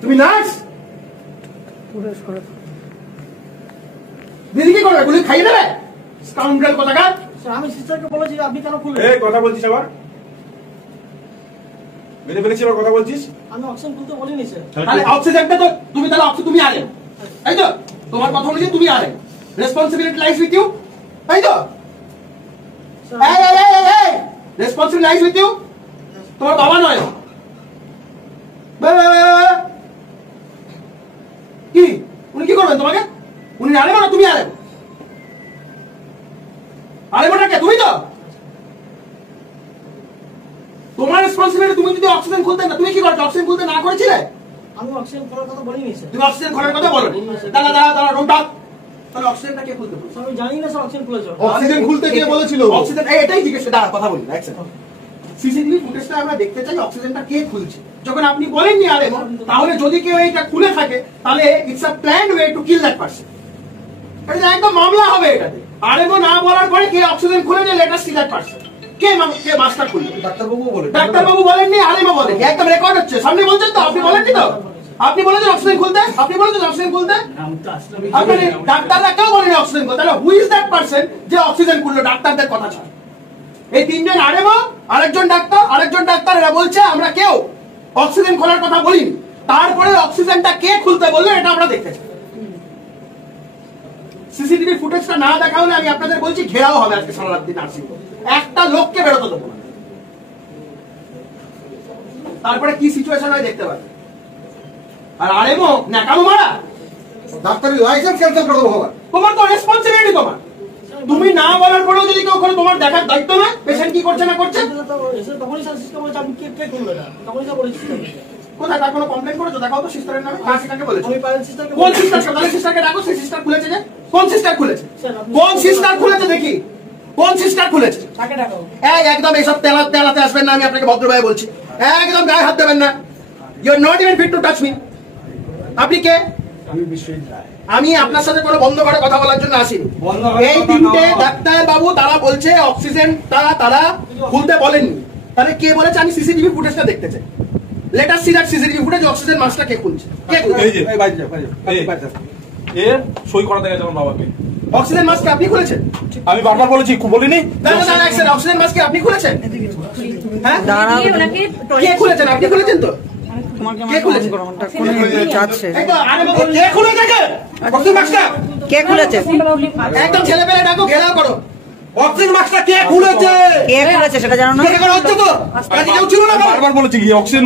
তুমি নার্স? দিদি কি করবে? গুলি খাইয়ে দেবে? স্কাউন্ডারেল কোথাকার। আমি সিস্টারকে বলেছি আপনি কেন খুললেন? এই কথা বলছিস আবার? মেরে ফেলেছি আবার কথা বলছিস? আমি অক্সিজেন খুলতে বলিনি স্যার। তাহলে অক্সিজেনটা তো তুমি তাহলে তুমি আনেন, তাই তো? তোমার কথা অনুযায়ী তুমি আনেন, রেসপন্সিবিলিটি লাইজ উইথ ইউ, তাই তো? Responsibility lies with you. তোমার বাবা নয় কি? উনি কি করবেন তোমাকে? উনি আনেন না তুমি আনেন? আরেকটা কে? তুমি তো। তোমার রেসপন্সিবিলিটি। তুমি যদি অক্সিজেন খুলতে না, তুমি কি করছো? অক্সিজেন খুলতে না করেছিলে? আমি অক্সিজেন খোলার কথা বলিনি স্যার। তুমি অক্সিজেন খোলার কথা বলো? দাঁড়া দাঁড়া দাঁড়া, ডোন্ট টক। তাহলে অক্সিজেনটা কে খুলতে বলছে? আমি জানি না স্যার অক্সিজেন খুলেছে। অক্সিজেন খুলতে কে বলেছিল? অক্সিজেন এটাই জিজ্ঞেস। দাঁড়া কথা বলি, এক সেকেন্ড। সিসিটিভি ফুটেজটা আমরা দেখতে চাই, অক্সিজেনটা কে খুলছে। যখন আপনি বলেননি আরে, তাহলে যদি কেউ এটা খুলে থাকে তাহলে it's a planned way to kill that person. এটা একদম মামলা হবে এটাতে। আরেমো না বলার পরে কে অক্সিজেন খুলে নিয়ে late us see that person. K master খুললো? ডাক্তারবাবু বলে। ডাক্তারবাবু বলেননি, আরেমো বলে। একদম রেকর্ড হচ্ছে, সামনে বলছেন তো? আপনি বলেননি তো? আপনি বলেছেন অক্সিজেন খুলতে? আপনি বলেছেন অক্সিজেন খুলতে? আপনি ডাক্তাররা কেউ বলেনি অক্সিজেন খুলতে। তাহলে হু ইজ দ্যাট পারসন যে অক্সিজেন খুললো ডাক্তারদের কথা ছাড়া? এই তিনজন আরেমো, আরেকজন ডাক্তার এরা বলছে আমরা কেউ অক্সিজেন খোলার কথা বলিনি। তারপরে অক্সিজেনটা কে খুলতে বললো এটা আমরা দেখতে চাই। সিসিটিভি ফুটেজটা না দেখা হলে আমি আপনাদের বলছি ঘেরাও হবে আজকে সারা রাত দিন নার্সিং। একটা লোককে বেরোতে দেবো না। তারপরে কি সিচুয়েশন হয় দেখতে পাবে। আর আরেমো ন্যাকামো মারা, ডাক্তারের লাইসেন্স ক্যান্সেল করে দেবো। তোমার তো রেসপন্সিবিলিটি তোমার। তুমি না বলার পরেও যদি কেউ করে, তোমার দেখার দায়িত্ব না পেশেন্ট কি করছে না করছে। তখনই স্যার সিস্টার বলেছে আপনি কে খুলবে না, তখনই স্যার বলেছি। কোথায় তার কোনো কমপ্লেন করেছো? দেখাও তো সিস্টারের নামে। কার সিস্টারকে বলেছো? আমি প্যারেন্ট সিস্টারকে। কোন সিস্টার? তাহলে সিস্টারকে ডাকো। সেই সিস্টার খুলেছে যে? কোন সিস্টার খুলেছে? কোন সিস্টার খুলেছে দেখি? কোন সিস্টার খুলেছে? তাকে ডাকো। একদম এইসব তেলাতে আসবেন না। আমি আপনাকে ভদ্রভাবে বলছি, একদম গায়ে হাত দেবেন না। You are not even fit to touch me. আপনি কে? আমি বিশ্বজিৎ রায়। আমি আপনার সাথে কোনো বন্ধ করে কথা বলার জন্য আসিনি। এই তিনটে ডাক্তার বাবু তারা বলছে অক্সিজেনটা তারা খুলতে বলেননি। তাহলে কে বলেছে? আমি সিসিটিভি ফুটেজটা দেখতে চাই। Let us see that CCTV footage. Oxygen মাস্কটা কে খুলছে? কে খুলছে? এই যে এই বাইরে যাও, বাইরে যাও। এর সই করা দেখা যাবে বাবাকে। অক্সিজেন মাস্ক আপনি খুলেছেন? আমি বারবার বলেছি, বলিনি? দাঁড়া, অক্সিজেন মাস্ক আপনি খুলেছেন? হ্যাঁ, কে খুলেছেন? আপনি খুলেছেন তো? কে খুলেছে? কে খুলেছে? একদম ছেলে পেলে ডাকো, ঘেরাও করো। অক্সিজেন মাস্কটা কে খুলেছে? কে খুলেছে সেটা জানো না? হচ্ছে তো? কেউ ছিল না? বারবার বলেছি কি অক্সিজেন